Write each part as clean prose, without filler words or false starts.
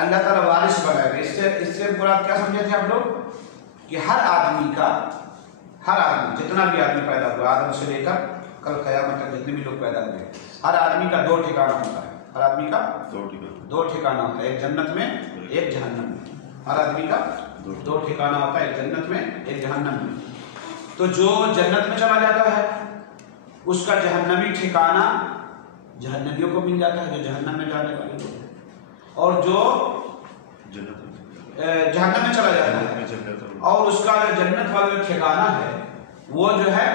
اللہ تعالیٰ وارث بنائے گا۔ اس سے مراد کیا سمجھے تھے آپ لوگ کہ ہر آدمی جتنا بھی آدمی پیدا ہوا آدم سے لے کر کل قیامت تک جتنے بھی لوگ پیدا ہوئے، ہر آدمی کا دو ٹھکانہ ہوتا ہے۔ ہر آدمی کا دو ٹھکانہ ہوتا ہے، ایک جنت میں ایک جہنم میں۔ ہر آدمی کا دو ٹھکانہ ہوتا ہے، ایک جنت میں ایک جہنم میں۔ تو جو جنت میں چلا جاتا ہے اس کا جہنمی ٹھکانہ جہنمیوں کو مل جاتا ہے جو جہنم میں جانے والے لوگ ہیں، اور جو جہنم میں چلا جاتا ہے اور اس کا جو جنت والا جو ٹھکانہ ہے وہ جو ہے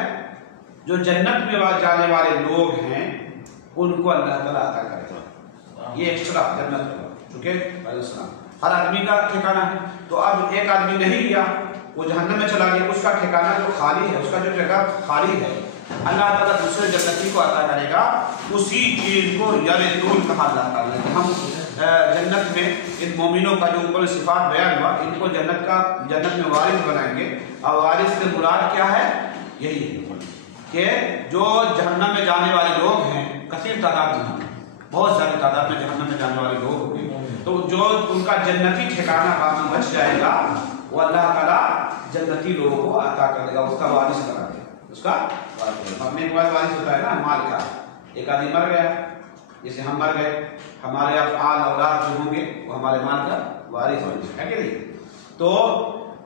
جو جنت میں جانے والے لوگ ہیں ان کو اللہ تعالیٰ عطا کرے گا۔ یہ ایکسٹرا جنت ہوگا، چونکہ ہر آدمی کا ٹھکانہ ہے۔ تو اب ایک آدمی نہیں گیا، وہ جہنم میں چلا گیا، اس کا ٹھکانہ جو خالی ہے، اس کا جو جگہ خالی ہے، اللہ تعالیٰ دوسرے جنتی کو عطا کرے گا۔ اسی چیز کو یرثون کہا جاتا ہے۔ ہم جنت میں ان مومنوں کا جو اوپر صفات بیان ہوا، ان کو جنت میں وارث بنائیں گے۔ اور وارث سے مراد کیا ہے؟ یہی ہے کہ جو جہنم میں جانے والے لوگ ہیں، کثیر تعداد میں، بہت زیادہ تعداد میں جہنم میں جانے والے لوگ ہوں گے، تو جو ان کا جنتی ٹھکانہ باقی بچ جائے گا وہ اللہ تعالیٰ جنتی لوگوں کو عطا کر دے گا، اس کا وارث کرا دے گا، اس کا وارث۔ ہم نے ایک بار وارث ہوتا ہے نا مال کا، ایک آدمی مر گیا، جیسے ہم مر گئے، ہمارے اب آل اولاد جو ہوں گے وہ ہمارے مال کا وارث ہے کہ نہیں؟ تو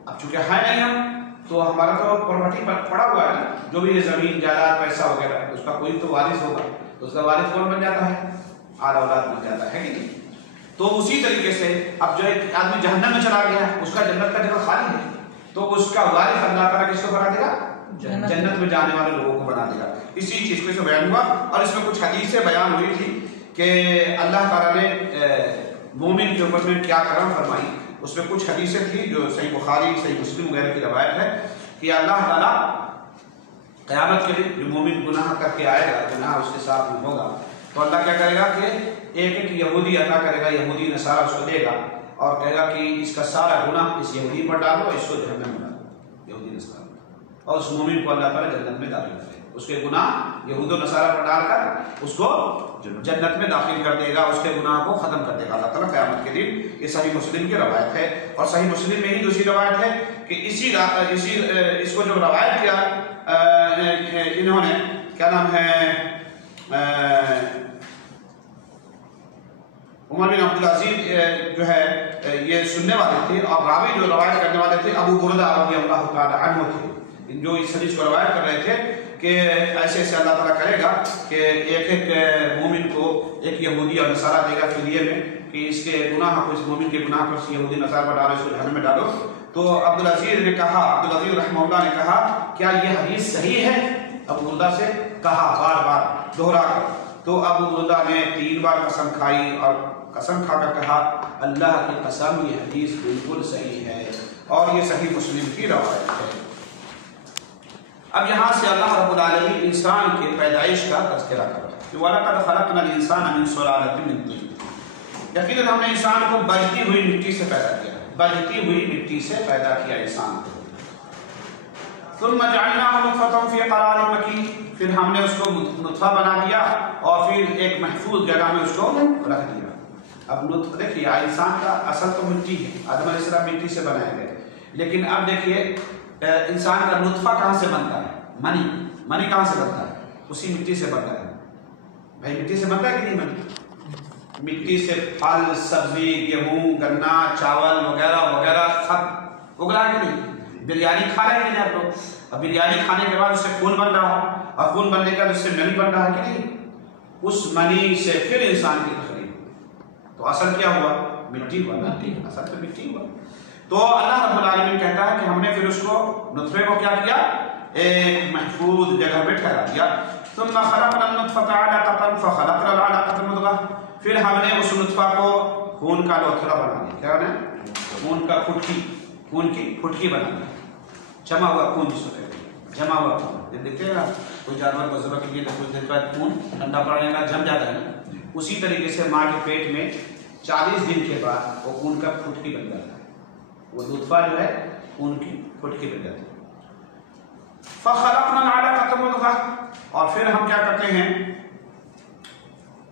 اب چونکہ ہے نہیں ہم، تو ہمارا تو پراپرٹی پڑا ہوا ہے نا، جو بھی یہ زمین جائیداد پیسہ وغیرہ اس کا کوئی تو وارث ہوگا، تو اس کا وارث کون بن جاتا ہے؟ آل اولاد بن جاتا ہے کہ نہیں؟ تو اسی طریقے سے اب جو ایک آدمی جہنم میں چلا گیا ہے، اس کا جنت کا جگہ خالی ہے، تو اس کا وارث اللہ تعالیٰ کس کو بنا دے گا؟ جنت میں جانے والے لوگوں کو بنا دے گا۔ اسی چیز کو بیان ہوا، اور اس میں کچھ حدیثیں بیان ہوئی تھی کہ اللہ تعالیٰ نے مومن کے اوپر میں کیا کرم فرمائی۔ اس میں کچھ حدیثیں تھیں جو صحیح بخاری، صحیح مسلم وغیرہ کی روایت ہے کہ اللہ تعالیٰ قیامت کے دن جو مومن گناہ کر کے آئے گا، گناہ اس کے ساتھ میں ہوگا، تو اللہ کیا کرے گا کہ ایک ایک یہودی عطا کرے گا، یہودی نصارہ اس کو دے گا اور کہے گا کہ اس کا سارا گناہ اس یہودی پر ڈالو، اس کو جہنم میں ڈالو، یہودی نصارہ، اور اس مومن کو اللہ تعالیٰ جنت میں داخل کرے گا۔ اس کے گناہ یہود و نصارہ پر ڈال کر اس کو جنت میں داخل کر دے گا، اس کے گناہ کو ختم کر دے گا اللہ تعالیٰ قیامت کے دن۔ یہ صحیح مسلم کی روایت ہے، اور صحیح مسلم میں ہی دوسری روایت ہے کہ اس کو جو روایت کیا انہوں نے، کیا نام ہے، عمر بن عبدالعزیز جو ہے یہ سننے والے تھے، اور راوی جو روایت کرنے والے تھے ابو بردہ رضی اللہ تعالی عنہ تھے، جو اس حدیث کو روایت کر رہے تھے کہ ایسے ایسے اللہ تعالیٰ کرے گا کہ ایک ایک مومن کو ایک یہودی اور نصارہ دے گا فدیے میں کہ اس کے گناہ کو، اس مومن کے گناہ کو اس یہودی نصارہ پر ڈالو، اس کو جہنم میں ڈالو۔ تو عبدالعزیز نے کہا، عبدالعزیز رحمہ اللہ نے کہا کیا یہ حدیث صحیح ہے؟ ابو بردہ سے کہا، بار بار دوہرا کر۔ تو ابو بردہ نے 3 بار قسم کھائی اور قسم کھا کر کہا اللہ کی قسم یہ حدیث بالکل صحیح ہے، اور یہ صحیح مسلم کی روایت ہے۔ اب یہاں سے اللہ رب العالمین انسان کے پیدائش کا تذکرہ کر رہا ہے کہ وَلَقَدْ خَلَقْنَا الْإِنسَانَ مِنْ صُلَالَةٍ مِنْ طِينٍ، یقیناً ہم نے انسان کو بجتی ہوئی مٹی سے پیدا کیا، بجتی ہوئی مٹی سے پیدا کیا انسان کو۔ ثُمَّ جَعَلْنَاهُ نُطْفَةً فِي قَرَارٍ مَكِينٍ، پھر ہم نے اس کو نطفہ بنا دیا اور پھر ایک محفوظ جگہ میں اس کو رکھ دیا۔ اب نطفہ دیکھیے، انسان کا اصل تو مٹی ہے، آدم علیہ السلام مٹی سے بنائے گئے، لیکن اب دیکھیے انسان کا نطفہ کہاں سے بنتا ہے؟ منی کہاں سے بنتا ہے؟ اسی مٹی سے بنتا ہے۔ بھائی مٹی سے بنتا ہے کہ نہیں بنتا؟ مٹی سے پھل، سبزی، گیہوں، گنا، چاول وغیرہ وغیرہ سب اگلا کہ نہیں؟ بریانی کھا رہے ہیں آپ لوگ، اب بریانی کھانے کے بعد اس سے خون بن رہا ہے، اور خون بننے کے بعد اس سے منی بن رہا ہے کہ نہیں؟ اس منی سے پھر انسان کی تخلیق، تو اصل کیا ہوا؟ مٹی ہوا، اصل تو مٹی ہوا۔ تو اللہ رب العالمین کہتا ہے کہ ہم نے پھر اس کو نطفے کو کیا کیا؟ ایک محفوظ جگہ میں ٹھہرا دیا۔ ثم خلقنا النطفة علقة فخلقنا العلقة مضغة، پھر ہم نے اس نطفہ کو خون کا لوتھڑا بنا دیا، کیا بنا؟ خون کا پھٹکی، خون کی پھٹکی بنا دیا، جمع ہوا خون جس کو کہتے ہیں، جمع ہوا خون۔ دیکھتے ہیں کوئی جانور کو ذبح کیجیے تو کچھ دیر بعد خون ٹھنڈا پڑنے کا جم جاتا ہے نا، اسی طریقے سے ماں کے پیٹ میں 40 دن کے بعد وہ خون کا پھٹکی بن جاتا ہے، وہ نطفہ جو ہے خون کی پھٹکی بن جاتی ہے۔ فَخَلَقْنَا الْعَلَقَةَ مُضْغَةً، اور پھر ہم کیا کرتے ہیں؟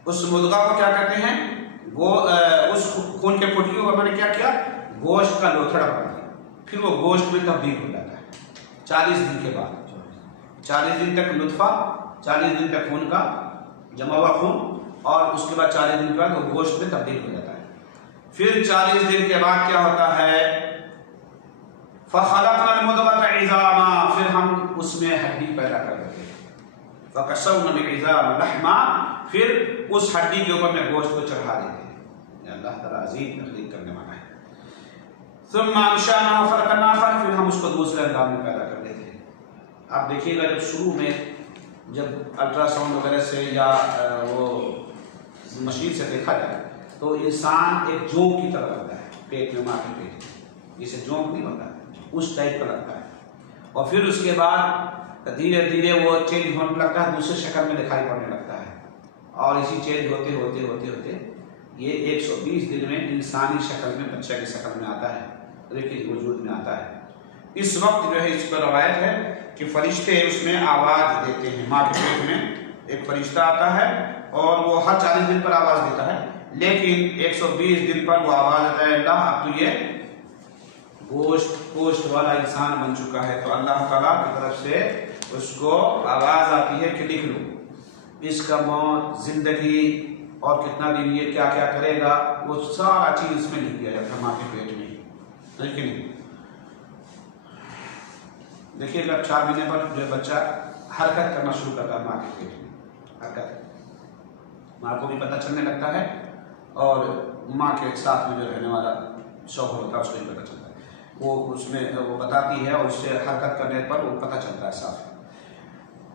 اس مضغہ کو کیا کرتے ہیں؟ وہ اس خون کے پھٹکی کو نے کیا کیا؟ گوشت کا لوتھڑا بنا دیا، پھر وہ گوشت میں تبدیل ہو جاتا ہے 40 دن کے بعد۔ 40 دن تک نطفہ، 40 دن تک خون کا جمع ہوا خون، اور اس کے بعد 40 دن کے بعد وہ گوشت میں تبدیل ہو جاتا ہے۔ پھر 40 دن کے بعد کیا ہوتا ہے؟ فَخَلَقْنَا الْمُضْغَةَ عِظَامًا، پھر ہم اس میں ہڈی پیدا کر دیتے ہیں۔ فَكَسَوْنَا الْعِظَامَ لَحْمًا، پھر اس ہڈی کے اوپر میں گوشت کو چڑھا دیتے ہیں۔ یہ اللہ تعالیٰ عظیم تخلیق کرنے والا ہے۔ ثُمَّ أَنشَأْنَاهُ خَلْقًا آخَرَ، پھر ہم اس کو دوسرے انداز میں پیدا کر دیتے ہیں۔ آپ دیکھیے گا جب شروع میں جب الٹرا ساؤنڈ وغیرہ سے یا وہ مشین سے دیکھا جائے تو انسان ایک جونک کی طرح لگتا ہے، پیٹ میں، ماں کے پیٹ میں، جسے جونک نہیں ہوتا ہے اس ٹائپ کا لگتا ہے، اور پھر اس کے بعد دھیرے دھیرے وہ چینج ہونے لگتا ہے، دوسرے شکل میں دکھائی پڑنے لگتا ہے، اور اسی چینج ہوتے ہوتے ہوتے ہوتے یہ 120 دن میں انسانی شکل میں، بچہ کی شکل میں آتا ہے، لیکن وجود میں آتا ہے۔ اس وقت جو ہے اس پر روایت ہے کہ فرشتے اس میں آواز دیتے ہیں، ماں کے پیٹ میں ایک فرشتہ آتا ہے اور وہ ہر 40 دن پر آواز دیتا ہے، لیکن 120 دن پر وہ آواز دیتا ہے، اللہ اب تو یہ گوشت والا انسان بن چکا ہے، تو اللہ تعالیٰ کی طرف سے اس کو آواز آتی ہے کہ لکھ لو اس کا موت، زندگی اور کتنا دن یہ کیا کیا کرے گا، وہ سارا چیز اس میں لکھ دیا جاتا ہے ماں کے پیٹ میں، لیکن دیکھیے گا 4 مہینے پر جو بچہ حرکت کرنا شروع کرتا ہے ماں کے پیٹ میں، حرکت ماں کو بھی پتہ چلنے لگتا ہے، اور ماں کے ساتھ میں جو رہنے والا شوہر ہوتا ہے اس کو بھی پتہ چلتا ہے، وہ اس میں وہ بتاتی ہے، اور اس سے حرکت کرنے پر وہ پتہ چلتا ہے صاف۔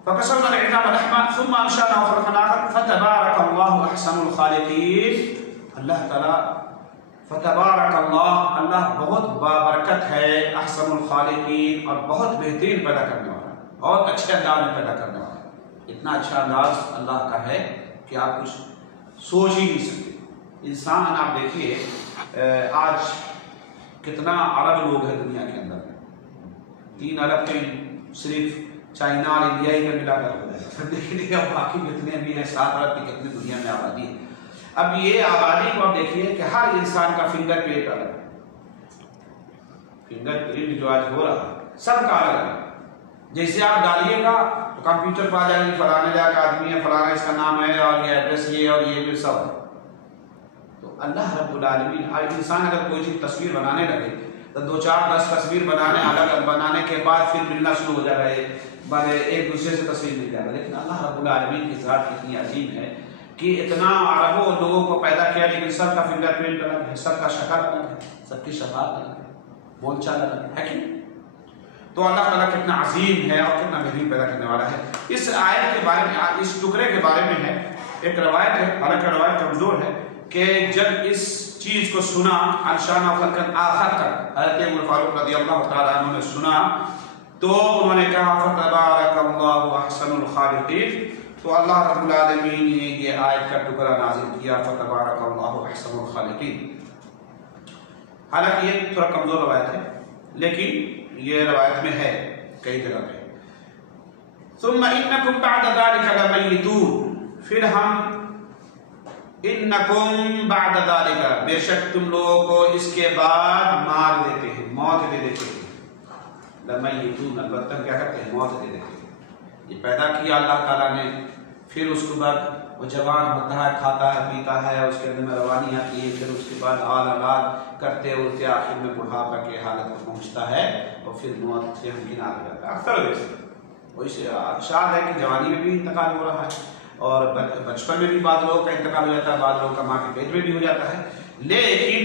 فَكَسَوْنَا الْعِظَامَ لَحْمًا ثُمَّ أَنشَأْنَاهُ خَلْقًا آخَرَ فَتَبَارَكَ اللَّهُ أَحْسَنُ الْخَالِقِينَ۔ اللہ تعالیٰ فتبارک اللہ، اللہ بہت بابرکت ہے، احسن الخالقین، اور بہت بہترین پیدا کرنے والا، بہت اچھے انداز میں پیدا کرنے والا، اتنا اچھا انداز اللہ کا ہے کہ آپ کچھ سوچ ہی نہیں سکتے۔ انسان آپ دیکھیے آج کتنا ارب لوگ ہیں دنیا کے اندر، 3 ارب کے صرف چائنا اور انڈیا ہی کا ملا کر ہو جائے گا، دیکھیے اب باقی کتنے بھی ہیں، 7 ارب کی کتنی دنیا میں آبادی ہے۔ اب یہ آبادی کو آپ دیکھیے کہ ہر انسان کا فنگر پرنٹ الگ ہے، فنگر پرنٹ جو آج ہو رہا ہے سب کا الگ ہے، جیسے آپ ڈالیے گا تو کمپیوٹر پہ آ جائے گی فلانے جا کا آدمی ہے، فلانا اس کا نام ہے، اور یہ ایڈریس یہ اور یہ بھی سب ہے۔ تو اللہ رب العالمین، آج انسان اگر کوئی چیز تصویر بنانے لگے تو 2 4 10 تصویر الگ بنانے کے بعد پھر ملنا شروع ہو جائے گا، ایک دوسرے سے تصویر مل جائے گا، لیکن اللہ رب العالمین کی ذات اتنی عظیم ہے کہ اتنا اربوں لوگوں کو پیدا کیا، لیکن سب کا فنگر پرنٹ الگ ہے، سب کا شکل الگ ہے، سب کی شفاعت الگ ہے، بول چال الگ ہے کہ نہیں؟ تو اللہ تعالیٰ کتنا عظیم ہے اور کتنا بہترین پیدا کرنے والا ہے۔ اس آیت کے بارے میں، اس ٹکڑے کے بارے میں ہے ایک روایت ہے، حالانکہ روایت کمزور ہے، کہ جب اس چیز کو سنا انشأناہ خلقا آخر تک حضرت عمر فاروق رضی اللہ تعالیٰ عنہ نے سنا تو انہوں نے کہا فتبارک اللہ احسن الخالقین، تو اللہ رب العالمین نے یہ آیت کا ٹکڑا نازل کیا فتبارک اللہ احسن الخالقین۔ حالانکہ یہ تھوڑا کمزور روایت ہے، لیکن یہ روایت میں ہے کئی جگہ پہ۔ ثم انکم بعد ذلک لمیتون، پھر ہم انکم بعد ذلک، بے شک تم لوگوں کو اس کے بعد مار دیتے ہیں، موت دے دیتے ہیں۔ لمیتون، البتہ کیا کرتے ہیں؟ موت دے دیتے ہیں۔ یہ پیدا کیا اللہ تعالیٰ نے، پھر اس کے بعد وہ جوان ہوتا ہے، کھاتا ہے پیتا ہے، اس کے اندر میں روانی آتی ہے، پھر اس کے بعد آل اولاد کرتے اڑتے آخر میں بڑھاپا کے حالت کو پہنچتا ہے، اور پھر موت سے ہمکنار ہو جاتا ہے۔ اکثر ویسے شاید ہے کہ جوانی میں بھی انتقال ہو رہا ہے، اور بچپن میں بھی بعض لوگوں کا انتقال ہو جاتا ہے، بعض لوگوں کا ماں کے پیٹ میں بھی ہو جاتا ہے، لیکن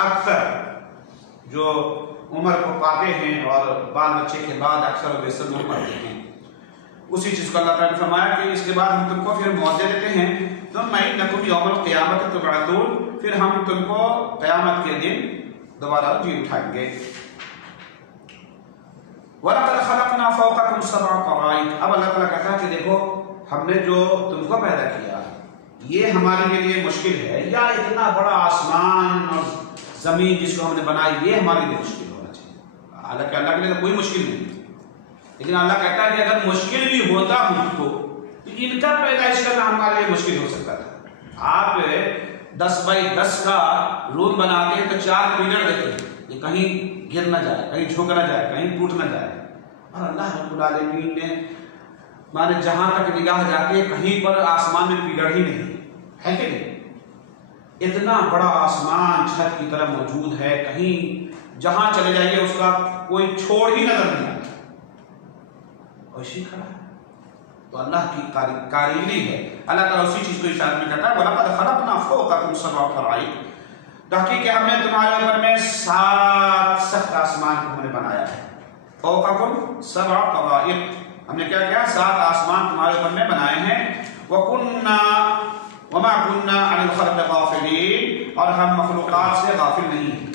اکثر جو عمر کو پاتے ہیں اور بال بچے کے بعد اکثر ویسے لوگ مرتے ہیں، اسی چیز کو اللہ تعالیٰ نے فرمایا کہ اس کے بعد ہم تم کو پھر موت دے دیتے ہیں، ثم انکم یوم القیامت تبعثون، پھر ہم تم کو قیامت کے دن دوبارہ جی اٹھائیں گے۔ وَلَقَدْ خَلَقْنَا فَوْقَكُمْ سَبْعَ طَرَائِقَ، اب اللہ تعالیٰ کہتا ہے کہ دیکھو ہم نے جو تم کو پیدا کیا یہ ہمارے لیے مشکل ہے، یا اتنا بڑا آسمان اور زمین جس کو ہم نے بنائی یہ ہمارے لیے مشکل ہونا چاہیے، حالانکہ اللہ کے لیے تو کوئی مشکل نہیں، لیکن اللہ کہتا ہے کہ اگر مشکل بھی ہوتا مجھ کو تو ان کا پیدائش کرنا ہمارے لیے مشکل ہو سکتا تھا۔ آپ 10x10 کا روم بناتے ہیں تو 4 پلر دیتے ہیں کہ کہیں گر نہ جائے، کہیں جھک نہ جائے، کہیں ٹوٹ نہ جائے. اور اللہ رب العالمین نے مانے جہاں تک نگاہ جاتی ہے کہیں پر آسمان میں پلر ہی نہیں ہے کہ نہیں. اتنا بڑا آسمان چھت کی طرح موجود ہے، کہیں جہاں چلے جائیے اس کا کوئی چھوڑ ہی نظر نہیں آتا، ویسے کھڑا ہے. تو اللہ کی کاریگری ہے. اللہ تعالیٰ اسی چیز کو اشارہ میں کہتا ہے وَلَقَدْ خَلَقْنَا فَوْقَكُمْ سَبْعَ طَرَائِقَ، تحقیق ہم نے تمہارے اوپر میں 7 سخت آسمان کو ہم نے بنایا ہے. فَوْقَكُمْ سَبْعَ طَرَائِقَ، ہم نے کیا کیا؟ 7 آسمان تمہارے اوپر میں بنائے ہیں. وَمَا كُنَّا عَنِ الْخَلْقِ غَافِلِينَ، اور ہم مخلوقات سے غافل نہیں ہیں.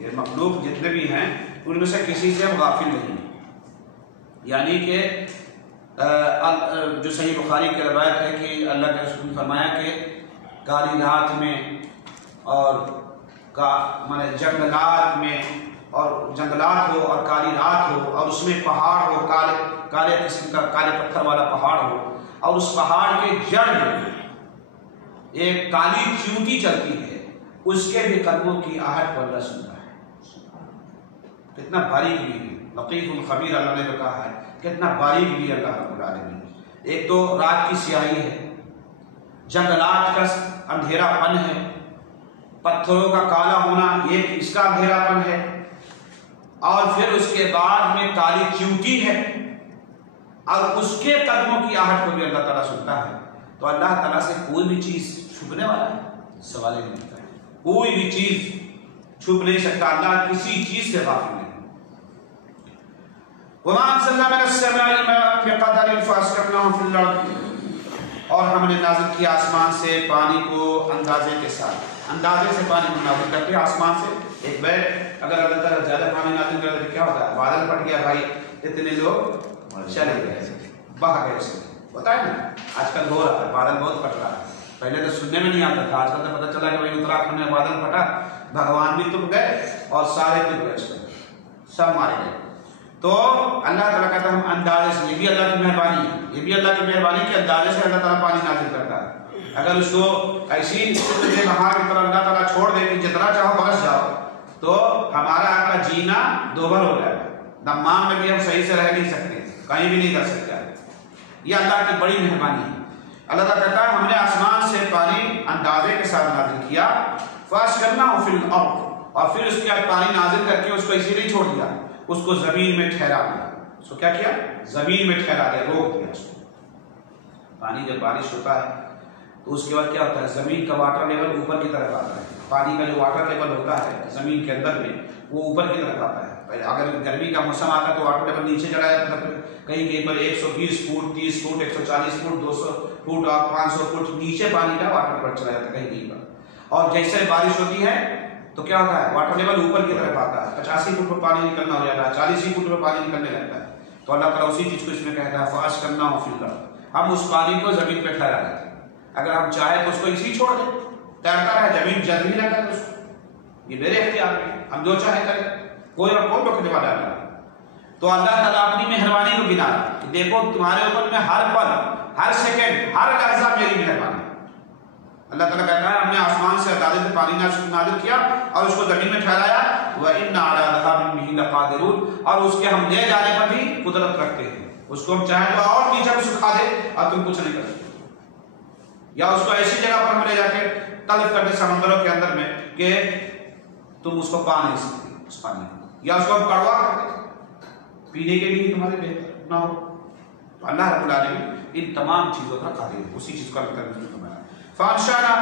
یہ مخلوق جتنے بھی ہیں ان میں سے کسی سے ہم غافل نہیں ہیں. یعنی کہ جو صحیح بخاری کی روایت ہے کہ اللہ کے رسول نے فرمایا کہ کالی رات میں اور مانے جنگلات میں، اور جنگلات ہو اور کالی رات ہو اور اس میں پہاڑ ہو، کالے قسم کا کالے پتھر والا پہاڑ ہو، اور اس پہاڑ کے جڑ میں ایک کالی چیونٹی چلتی ہے، اس کے بھی قدموں کی آہٹ کو اللہ سنتا ہے. کتنا باریک بھی ہے، لطیف الخبیر اللہ نے جو کہا ہے، کتنا باریک بھی اللہ رب العالمین. ایک تو رات کی سیاہی ہے، جنگلات کا اندھیرا پن ہے، پتھروں کا کالا ہونا ایک اس کا اندھیرا پن ہے، اور پھر اس کے بعد میں کالی چیونٹی ہے، اور اس کے قدموں کی آہٹ کو بھی اللہ تعالیٰ سنتا ہے. تو اللہ تعالیٰ سے کوئی بھی چیز چھپنے والا ہے؟ سوال ہی نہیں ہوتا ہے. کوئی بھی چیز چھپ نہیں سکتا، اللہ کسی چیز سے غافل نہیں. وَمَا أَنزَلْنَا مِنَ السَّمَاءِ مَاءً بِقَدَرٍ فَأَسْكَبْنَاهُ فِي الْأَرْضِ، اور ہم نے نازل کیا آسمان سے پانی کو اندازے کے ساتھ. اندازے سے پانی کو نازل کرتے ہیں آسمان سے. ایک بیٹ اگر اللہ تعالیٰ زیادہ پانی نازل کرے تو کیا ہوتا ہے؟ بادل پھٹ گیا بھائی، اتنے لوگ چلے گئے، بہا گئے. سے ہوتا ہے نا، آج کل ہو رہا ہے، بادل بہت پھٹ رہا ہے. پہلے تو سننے میں نہیں آتا تھا، آج کل تو پتہ چلا کہ بھائی اتراکھنڈ میں بادل پھٹا، بھگوان بھی تم گئے اور سارے تم گئے، سب مارے گئے. تو اللہ تعالیٰ کہتا ہے ہم اندازے سے، یہ بھی اللہ کی مہربانی ہے، یہ بھی اللہ کی مہربانی کہ اندازے سے اللہ تعالیٰ پانی نازل کرتا ہے. اگر اس کو ایسی بہار کی طرح اللہ تعالیٰ چھوڑ دے کہ جتنا چاہو برس جاؤ تو ہمارا آپ کا جینا دوبھر ہو جائے گا. دمام میں بھی ہم صحیح سے رہ نہیں سکتے، کہیں بھی نہیں کر سکتے. یہ اللہ کی بڑی مہربانی ہے. اللہ تعالیٰ کہتا ہے ہم نے آسمان سے پانی اندازے کے ساتھ نازل کیا. فَأَسْكَبْنَاهُ فِي الْأَرْضِ، اور پھر اس کے بعد پانی نازل کر کے اس کو اسی لیے چھوڑ دیا، اس کو زمین میں ٹھہرا دیا. اس کو کیا کیا؟ زمین میں ٹھہرا دیا، روک دیا اس کو. پانی جب بارش ہوتا ہے تو اس کے بعد کیا ہوتا ہے؟ زمین کا واٹر لیول اوپر کی طرف آتا ہے. پانی کا جو واٹر لیول ہوتا ہے زمین کے اندر میں وہ اوپر کی طرف آتا ہے. اگر گرمی کا موسم آتا ہے تو واٹر لیول نیچے چلا جاتا ہے، کہیں کہیں پر 120 فٹ 30 فٹ 140 فٹ 200 فٹ اور 500 فٹ نیچے پانی کا واٹر لیول چلا جاتا ہے کہیں کہیں پر. اور جیسے بارش ہوتی ہے تو کیا ہوتا ہے؟ واٹر لیول اوپر کی طرف آتا ہے، 85 فٹ پر پانی نکلنا ہو جاتا ہے، 40 فٹ پر پانی نکلنے لگتا ہے. تو اللہ تعالیٰ اسی چیز کو اس میں کہتا ہے فَأَسْكَبْنَاهُ فِي الْأَرْضِ، ہم اس پانی کو زمین پہ ٹھہرا دیتے ہیں. اگر ہم چاہیں تو اس کو اسی چھوڑ دیں، تیرتا رہے، زمین جل ہی رہتا ہے اس کو. یہ میرے اختیار میں، ہم جو چاہیں کریں، کوئی روکنے والا نہیں. تو اللہ تعالیٰ اپنی مہربانی کو گنا کہ دیکھو تمہارے اوپر میں ہر پل، ہر سیکنڈ، ہر لحظہ میری مہربانی. اللہ تعالیٰ کہتا ہے ہم نے آسمان سے اندازے سے پانی نازل کیا اور اس کو زمین میں ٹھہرایا. وَإِنَّ عَلَىٰ ذَهَابٍ بِهِ لَقَادِرُونَ، اور اس کے ہم لے جانے پر بھی قدرت رکھتے ہیں. اس کو ہم چاہیں تو اور نیچے میں سکھا دے اور تم کچھ نہیں کر سکتے، یا اس کو ایسی جگہ پر ہم لے جا کے تلف کر دے سمندروں کے اندر میں کہ تم اس کو پا نہیں سکتے اس پانی کو، یا اس کو ہم کڑوا کر دیں پینے کے لیے تمہارے بہتر نہ ہو. تو اللہ رب العالمین ان تمام چیزوں کا قادر ہے. اسی چیز کو اللہ تعالیٰ نے فرمایا فَأَنشَأْنَا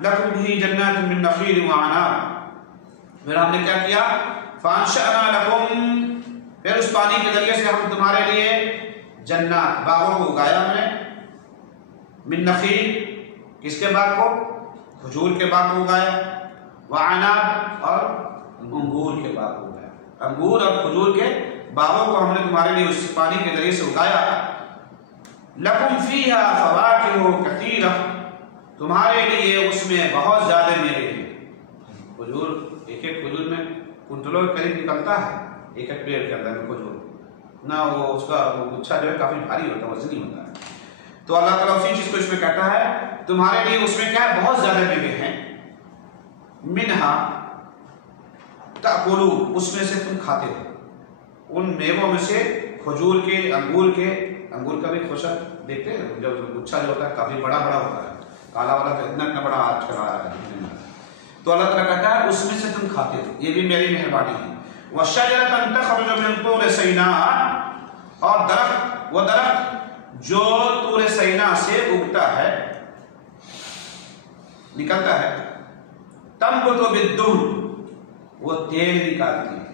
لَكُمْ بِهِ جَنَّاتٍ مِّن نَخِيلٍ وَأَعْنَابٍ، پھر ہم نے کیا کیا؟ فَأَنشَأْنَا لَكُمْ، پھر اس پانی کے ذریعے سے ہم تمہارے لیے جنات، باغوں کو اگایا ہم نے. من نخیل، کس کے باغ کو؟ کھجور کے باغ کو اگایا. وعناب، اور انگور کے باغ کو اگایا. انگور اور کھجور کے باغوں کو ہم نے تمہارے لیے اس پانی کے ذریعے سے اگایا. لکم فیہا فواکہ کثیرہ، تمہارے لیے اس میں بہت زیادہ میوے ہیں. کھجور، ایک ایک کھجور میں کنٹلوں کے قریب نکلتا ہے ایک ایک پیڑ کے اندر میں کھجور نہ، وہ اس کا گچھا جو ہے کافی بھاری ہوتا ہے، وزنی ہوتا ہے. تو اللہ تعالیٰ اسی چیز کو اس میں کہتا ہے تمہارے لیے اس میں کیا ہے؟ بہت زیادہ میوے ہیں. منہا تأکلون، اس میں سے تم کھاتے ہو، ان میووں میں سے کھجور کے، انگور کا بھی خوشک دیکھتے ہیں جب گچھا جو ہوتا ہے کافی بڑا بڑا ہوتا ہے، کالا والا تو اتنا بڑا آج کل آ رہا ہے، تو اللہ تعالیٰ کہتا ہے اس میں سے تم کھاتے ہو، یہ بھی میری مہربانی ہے۔ وَالشَّجَرَةَ تَخْرُجُ مِن طُورِ سِینَاءَ، اور درخت، وہ درخت جو طور سینا سے اگتا ہے، نکلتا ہے، تنبت بالدہن، وہ تیل نکالتی ہے،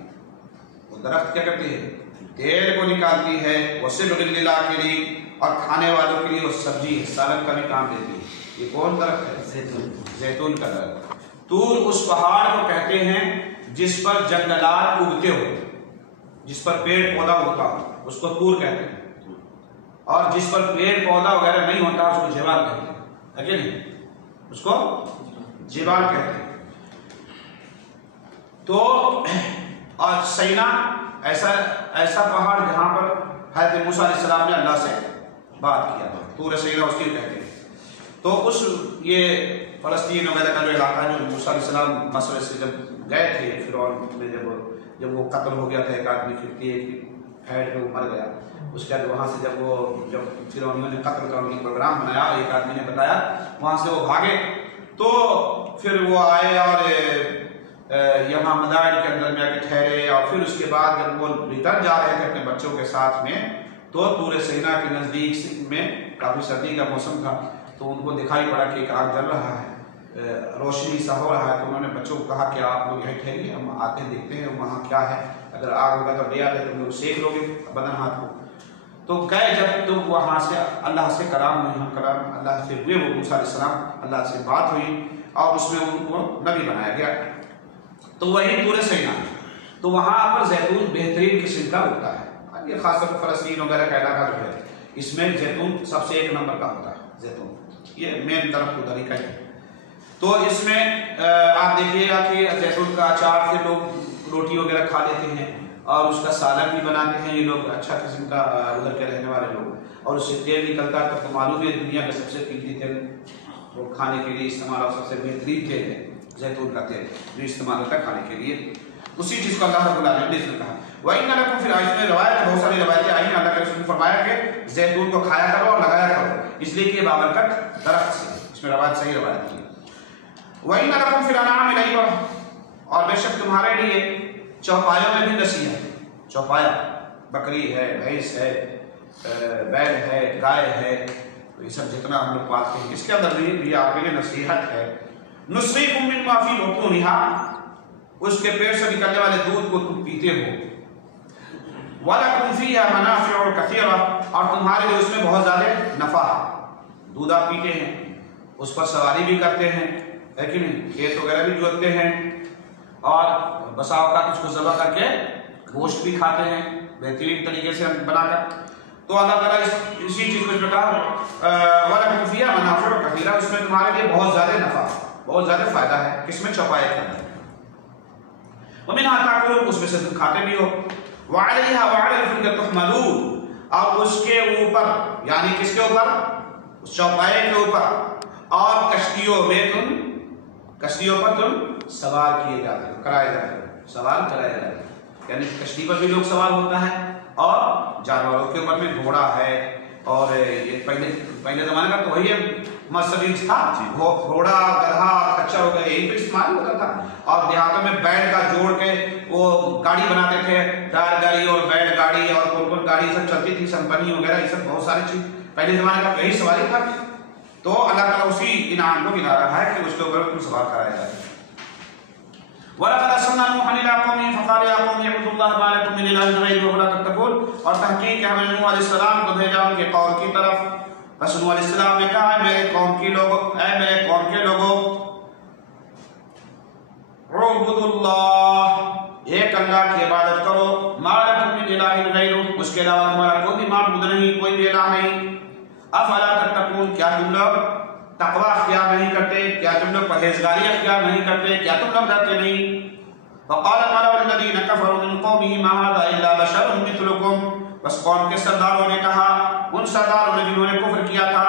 وہ درخت کیا کرتی ہے؟ تیل کو نکالتی ہے، وَصِبْغٍ لِلْآكِلِينَ، اور کھانے والوں کے لیے وہ سبزی ہے، سالن کا بھی کام دیتی ہے۔ یہ کون درخت ہے؟ زیتون کا درخت۔ طور اس پہاڑ کو کہتے ہیں جس پر جنگلات اگتے ہو، جس پر پیڑ پودا ہوتا ہو اس کو طور کہتے ہیں، اور جس پر پیڑ پودا وغیرہ نہیں ہوتا اس کو جبال کہتے ہیں، ہے کہ نہیں؟ اس کو جبال کہتے ہیں۔ تو اور سینا ایسا پہاڑ جہاں پر حضرت موسیٰ علیہ السلام نے اللہ سے بات کیا، طور سینا اس کو کہتے ہیں۔ تو اس یہ فلسطین وغیرہ کا جو علاقہ ہے، جو موسیٰ علیہ السلام مصر سے جب گئے تھے فرعون میں، جب وہ قتل ہو گیا تھا ایک آدمی، پھر پھیٹ کے وہ مر گیا، اس کے بعد وہاں سے جب فرعونیوں نے قتل کا ان پروگرام بنایا، ایک آدمی نے بتایا، وہاں سے وہ بھاگے، تو پھر وہ آئے اور یہاں مدائن کے اندر جا کے ٹھہرے، اور پھر اس کے بعد جب وہ ریٹرن جا رہے تھے اپنے بچوں کے ساتھ میں، تو طور سینا کے نزدیک میں کافی سردی کا موسم تھا، تو ان کو دکھائی پڑا کہ ایک آگ جل رہا ہے، روشنی سا ہو رہا ہے، تو انہوں نے بچوں کو کہا کہ آپ لوگ یہیں ٹھہریے، ہم آتے ہیں دیکھتے ہیں وہاں کیا ہے، اگر آگ ہوگا تو لے آتے تم لوگ سیک لو گے بدن ہاتھ کو۔ تو گئے جب تو وہاں سے اللہ سے کلام اللہ سے ہوئے، وہ موسیٰ علیہ السلام اللہ سے بات ہوئی، اور اس میں ان کو نبی بنایا گیا، تو وہی طور سینا۔ تو وہاں پر زیتون بہترین قسم کا ہوتا ہے، یہ خاص طور پر فلسطین وغیرہ کا علاقہ جو ہے اس میں زیتون سب سے ایک نمبر کا ہوتا ہے، زیتون یہ مین طرف کا طریقہ ہے۔ تو اس میں آپ دیکھیے گا کہ زیتون کا اچار سے لوگ روٹی وغیرہ کھا لیتے ہیں، اور اس کا سالن بھی بناتے ہیں یہ لوگ، اچھا قسم کا ادھر کے رہنے والے لوگ، اور اس سے تیل نکلتا ہے، تو معلوم ہے دنیا کا سب سے قیمتی تیل وہ کھانے کے لیے استعمال، اور سب سے بہترین تیل ہے زیتون کا تیل جو استعمال ہوتا ہے کھانے کے لیے، اسی چیز کو اللہ رب العالمین نے اس میں کہا۔ وَإِنَّ لَكُمْ فِي الْآيَةِ، میں روایت بہت ساری روایتیں آئی ہیں، اللہ کے رسول نے فرمایا کہ زیتون کو کھایا کرو اور لگایا کرو، اس لیے کہ یہ بابرکت درخت سے، اس میں روایت صحیح روایت کی۔ وَإِنَّ لَكُمْ فِي الْأَنْعَامِ لَعِبْرَةً، اور بے شک تمہارے لیے چوپایوں میں بھی نصیحت ہے، چوپایا بکری ہے، بھینس ہے، بیل ہے، گائے ہے، یہ سب جتنا ہم لوگ پالتے ہیں، اس کے اندر بھی آپ کے لیے نصیحت ہے۔ نُسْقِيكُم مِّمَّا فِي بُطُونِهَا، اس کے پیٹ سے نکلنے والے دودھ کو تم پیتے ہو، وَلَكُمْ فِيهَا مَنَافِعُ كَثِيرَةٌ، اور تمہارے لیے اس میں بہت زیادہ نفع ہے، دودھ آپ پیتے ہیں، اس پر سواری بھی کرتے ہیں، ہے کہ نہیں، کھیت وغیرہ بھی جوتتے ہیں، اور بسا اوقات اس کو ذبح کر کے گوشت بھی کھاتے ہیں بہترین طریقے سے بنا کر۔ تو اللہ تعالیٰ اسی چیز کو کہا وَلَكُمْ فِيهَا مَنَافِعُ كَثِيرَةٌ، اس میں تمہارے لیے بہت زیادہ نفع، بہت زیادہ فائدہ ہے، کس میں؟ چوپائے کے اندر۔ وَمِنْهَا تَأْكُلُونَ، اس میں سے تم کھاتے بھی ہو، وَعَلَيْهَا وَعَلَى الْفُلْكِ تُحْمَلُونَ، اور اس کے اوپر، یعنی کس کے اوپر؟ اس چوپائے کے اوپر اور کشتیوں میں تم، کشتیوں پر تم سوار کیے جاتے ہو، کرائے جاتے ہو، سوار کرائے جاتے ہو، یعنی کشتی پر بھی لوگ سوار ہوتا ہے، اور جانوروں کے اوپر میں گھوڑا ہے، اور یہ پہلے زمانے کا تو وہی مرسڈیز تھا، گھوڑا گدھا کچا ہو گیا، یہی پہ استعمال ہوتا تھا، اور دیہاتوں میں بیل کا جوڑ کے وہ گاڑی بناتے تھے، ٹائر گاڑی اور بیل گاڑی اور کون گاڑی سب چلتی تھی، سمپنی وغیرہ، یہ سب بہت ساری چیز پہلے زمانے کا یہی سواری تھا۔ تو اللہ تعالیٰ اسی انعام کو گنا رہا ہے کہ اس کے اوپر تم سوار کرایا جائے۔ وَلَقَدْ أَرْسَلْنَا نُوحًا إِلَىٰ قَوْمِهِ فَقَالَ يَا قَوْمِ اعْبُدُوا اللَّهَ مَا لَكُم مِّنْ إِلَٰهٍ غَيْرُهُ أَفَلَا تَتَّقُونَ، اور تحقیق ہے ہم نے نوح علیہ السلام کو بھیجا ان کے قوم کی طرف، بس نوح علیہ السلام نے کہا اے میرے قوم کے لوگوں، اعبدوا اللہ، ایک اللہ کی عبادت کرو، مَا لَكُم مِّنْ إِلَٰهٍ غَيْرُهُ، اس کے علاوہ تمہارا کوئی بھی معبود نہیں، کوئی بھی الہ نہیں، افلا تتقون، کیا تم لوگ تقوی اختیار نہیں کرتے، کیا تم لوگ پرہیزگاری اختیار نہیں کرتے، کیا تم لوگ ڈرتے نہیں؟ فقال الملأ الذين كفروا من قومه ما هذا الا بشر مثلكم، بس قوم کے سرداروں نے کہا، ان سرداروں نے جنہوں نے کفر کیا تھا،